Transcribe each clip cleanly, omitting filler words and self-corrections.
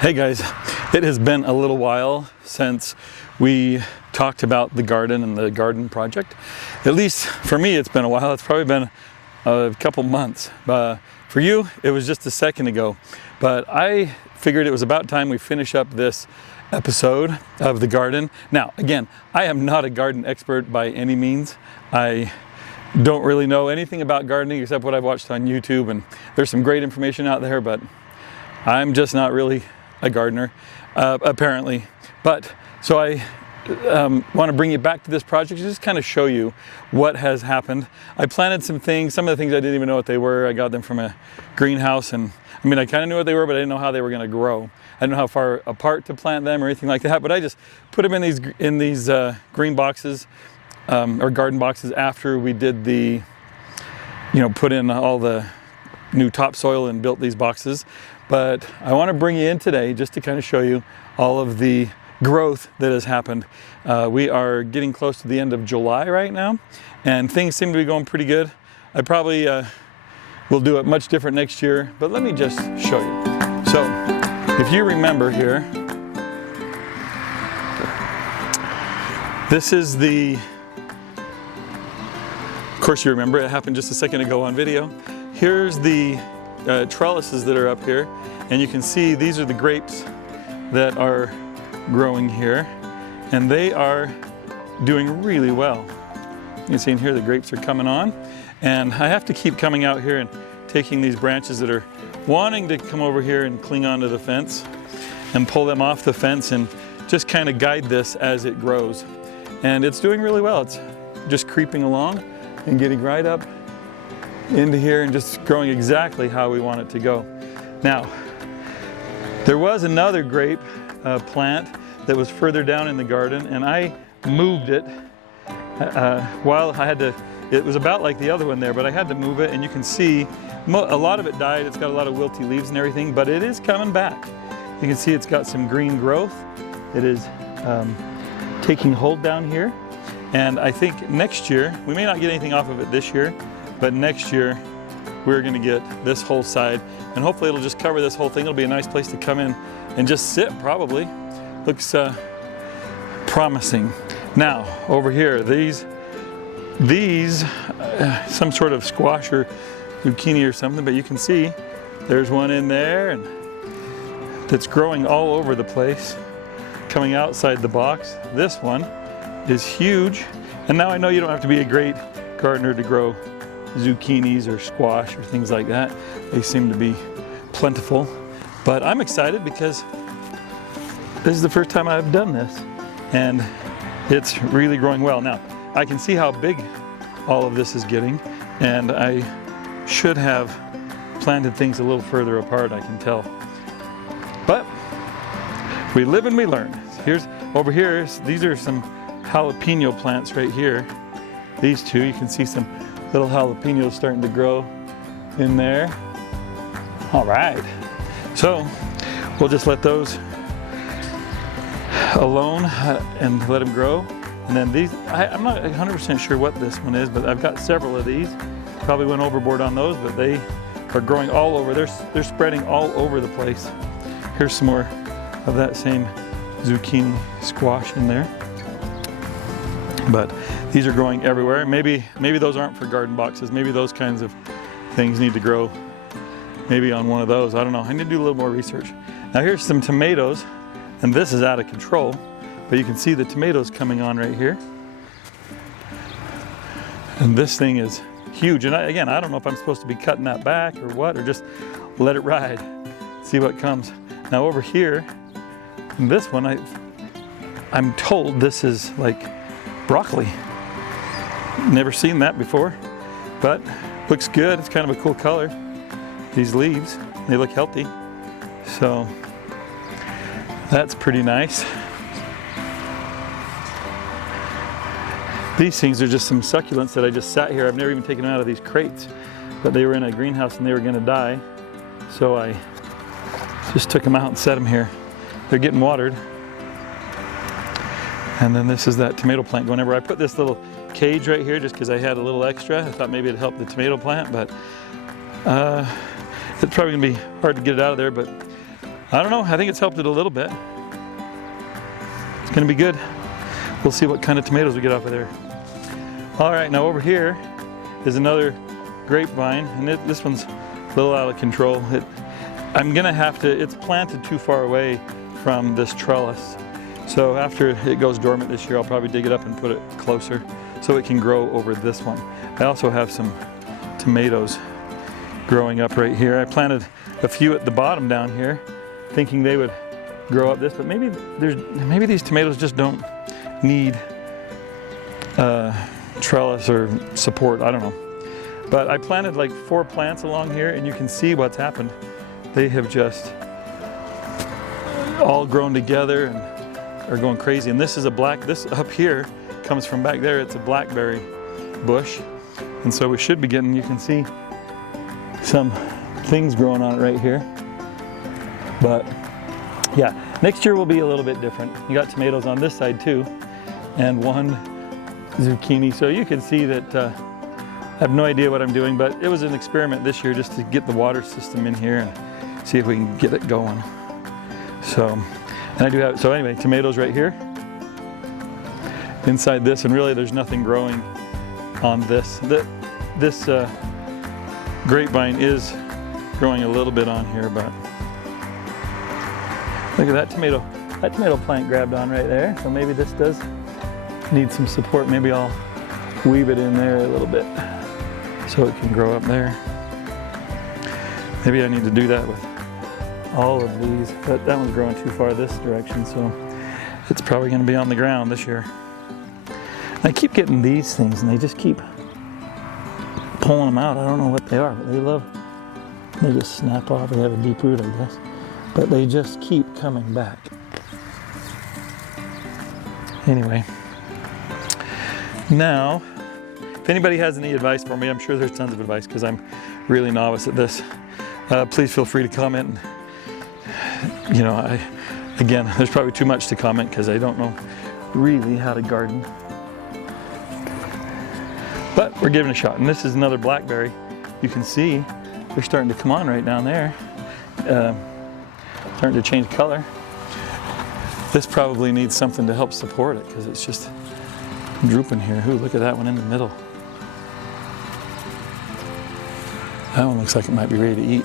Hey guys, it has been a little while since we talked about the garden and the garden project. At least for me, it's been a while. It's probably been a couple months. For you, it was just a second ago. But I figured it was about time we finish up this episode of the garden. Now, again, I am not a garden expert by any means. I don't really know anything about gardening except what I've watched on YouTube, and there's some great information out there, but I'm just not really a gardener, apparently. But so I want to bring you back to this project, just kind of show you what has happened. I planted some things, some of the things I didn't even know what they were. I got them from a greenhouse, and I mean, I kind of knew what they were, but I didn't know how they were going to grow. I didn't know how far apart to plant them or anything like that, but I just put them in these green boxes or garden boxes after we did the, put in all the new topsoil and built these boxes. But I want to bring you in today just to kind of show you all of the growth that has happened. We are getting close to the end of July right now, and things seem to be going pretty good. I probably will do it much different next year, but let me just show you. So if you remember here, this is of course you remember, it happened just a second ago on video. Here's the trellises that are up here, and you can see these are the grapes that are growing here, and they are doing really well. You can see in here the grapes are coming on, and I have to keep coming out here and taking these branches that are wanting to come over here and cling onto the fence and pull them off the fence and just kind of guide this as it grows. And it's doing really well. It's just creeping along and getting right up into here and just growing exactly how we want it to go. Now, there was another grape plant that was further down in the garden, and I moved it while I had to. It was about like the other one there, but I had to move it, and you can see a lot of it died. It's got a lot of wilty leaves and everything, but it is coming back. You can see it's got some green growth. It is taking hold down here, and I think next year, we may not get anything off of it this year, but next year, we're gonna get this whole side, and hopefully it'll just cover this whole thing. It'll be a nice place to come in and just sit, probably. Looks promising. Now, over here, these some sort of squash or zucchini or something, but you can see there's one in there, and that's growing all over the place, coming outside the box. This one is huge, and now I know you don't have to be a great gardener to grow zucchinis or squash or things like that. They seem to be plentiful, but I'm excited because this is the first time I've done this, and it's really growing well. Now, I can see how big all of this is getting, and I should have planted things a little further apart, I can tell. But we live and we learn. Over here, these are some jalapeno plants right here. These two, you can see some little jalapenos starting to grow in there. All right, so we'll just let those alone and let them grow. And then these, I'm not 100% sure what this one is, but I've got several of these. Probably went overboard on those, but they are growing all over. They're spreading all over the place. Here's some more of that same zucchini squash in there. But these are growing everywhere. Maybe those aren't for garden boxes. Maybe those kinds of things need to grow maybe on one of those. I don't know. I need to do a little more research. Now here's some tomatoes, and this is out of control, but you can see the tomatoes coming on right here. And this thing is huge. And again, I don't know if I'm supposed to be cutting that back or what, or just let it ride, see what comes. Now over here, this one, I'm told this is like broccoli. Never seen that before, but looks good. It's kind of a cool color. These leaves, they look healthy. So that's pretty nice. These things are just some succulents that I just sat here. I've never even taken them out of these crates, but they were in a greenhouse and they were gonna die. So I just took them out and set them here. They're getting watered. And then this is that tomato plant going everywhere. I put this little cage right here just because I had a little extra. I thought maybe it'd help the tomato plant, but it's probably gonna be hard to get it out of there, but I don't know, I think it's helped it a little bit. It's gonna be good. We'll see what kind of tomatoes we get off of there. All right, now over here is another grapevine, and this one's a little out of control. I'm gonna have to, it's planted too far away from this trellis. So after it goes dormant this year, I'll probably dig it up and put it closer so it can grow over this one. I also have some tomatoes growing up right here. I planted a few at the bottom down here, thinking they would grow up this, but maybe these tomatoes just don't need trellis or support, I don't know. But I planted like 4 plants along here, and you can see what's happened. They have just all grown together and are going crazy. And this is this up here comes from back there. It's a blackberry bush. And so we should be getting, you can see some things growing on it right here. But yeah, next year will be a little bit different. You got tomatoes on this side too, and 1 zucchini. So you can see that I have no idea what I'm doing, but it was an experiment this year just to get the water system in here and see if we can get it going. So, and I do have, so anyway, tomatoes right here inside this, and really there's nothing growing on this. This grapevine is growing a little bit on here, but look at that tomato. That tomato plant grabbed on right there, so maybe this does need some support. Maybe I'll weave it in there a little bit so it can grow up there. Maybe I need to do that with all of these, but that one's growing too far this direction, so it's probably going to be on the ground this year. I keep getting these things and they just keep pulling them out. I don't know what they are, but they just snap off. They have a deep root, I guess, but they just keep coming back. Anyway, now if anybody has any advice for me, I'm sure there's tons of advice because I'm really novice at this. Please feel free to comment. You know, again, there's probably too much to comment because I don't know really how to garden. But we're giving it a shot. And this is another blackberry. You can see they're starting to come on right down there. Starting to change color. This probably needs something to help support it because it's just drooping here. Ooh, look at that one in the middle. That one looks like it might be ready to eat.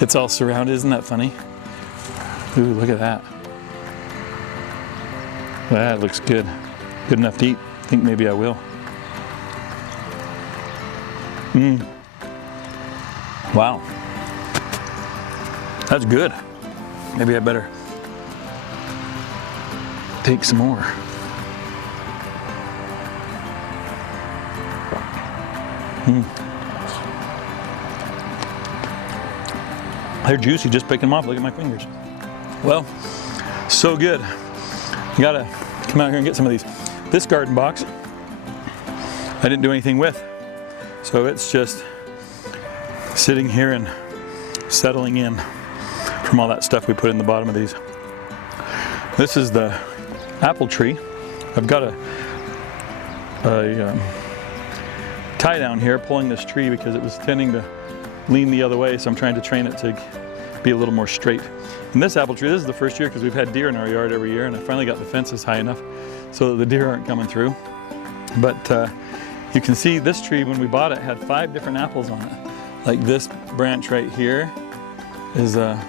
It's all surrounded, isn't that funny? Ooh, look at that. That looks good. Good enough to eat. I think maybe I will. Wow. That's good. Maybe I better take some more. They're juicy, just picking them off. Look at my fingers. Well, so good. You gotta come out here and get some of these. This garden box, I didn't do anything with. So it's just sitting here and settling in from all that stuff we put in the bottom of these. This is the apple tree. I've got a tie down here pulling this tree because it was tending to lean the other way, so I'm trying to train it to be a little more straight. And this apple tree, this is the first year because we've had deer in our yard every year, and I finally got the fences high enough so that the deer aren't coming through. But you can see this tree, when we bought it, had 5 different apples on it. Like this branch right here is a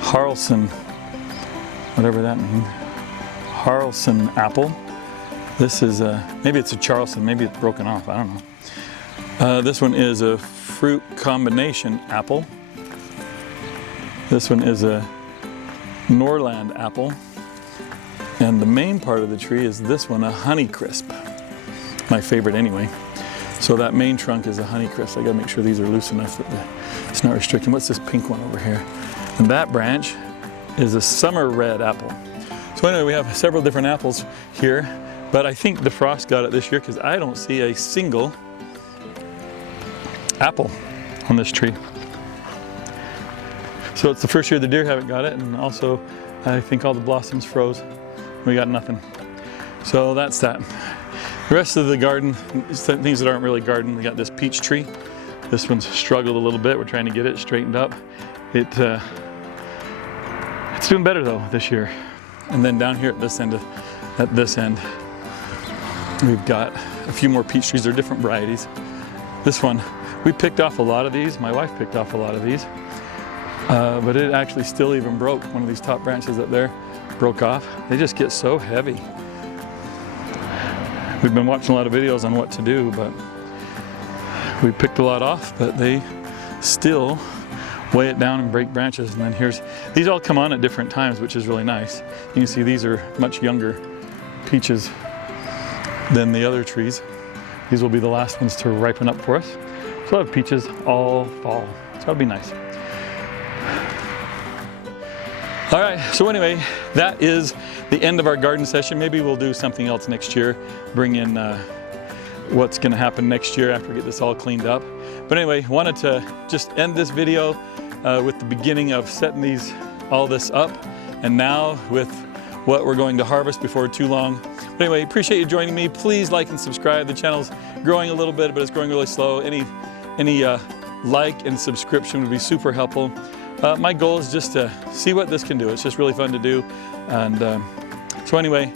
Haralson, whatever that means, Haralson apple. This is maybe it's a Charleston, maybe it's broken off, I don't know. This one is a fruit combination apple. This one is a Norland apple. And the main part of the tree is this one, a Honeycrisp. My favorite anyway. So that main trunk is a Honeycrisp. I gotta make sure these are loose enough that it's not restricting. What's this pink one over here? And that branch is a Summer Red apple. So anyway, we have several different apples here, but I think the frost got it this year because I don't see a single apple on this tree. So it's the first year the deer haven't got it, and also I think all the blossoms froze. We got nothing. So that's that. The rest of the garden, things that aren't really garden, we got this peach tree. This one's struggled a little bit. We're trying to get it straightened up. It It's doing better though this year. And then down here at this end, we've got a few more peach trees. They're different varieties. This one, we picked off a lot of these. My wife picked off a lot of these, but it actually still even broke. One of these top branches up there broke off. They just get so heavy. We've been watching a lot of videos on what to do, but we picked a lot off, but they still weigh it down and break branches. And then these all come on at different times, which is really nice. You can see these are much younger peaches than the other trees. These will be the last ones to ripen up for us. So we'll have peaches all fall. So that'll be nice. All right, so anyway, that is the end of our garden session. Maybe we'll do something else next year, bring in what's gonna happen next year after we get this all cleaned up. But anyway, wanted to just end this video with the beginning of setting all this up, and now with what we're going to harvest before too long. But anyway, appreciate you joining me. Please like and subscribe. The channel's growing a little bit, but it's growing really slow. Any like and subscription would be super helpful. My goal is just to see what this can do. It's just really fun to do. And so anyway,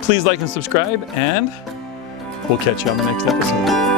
please like and subscribe, and we'll catch you on the next episode.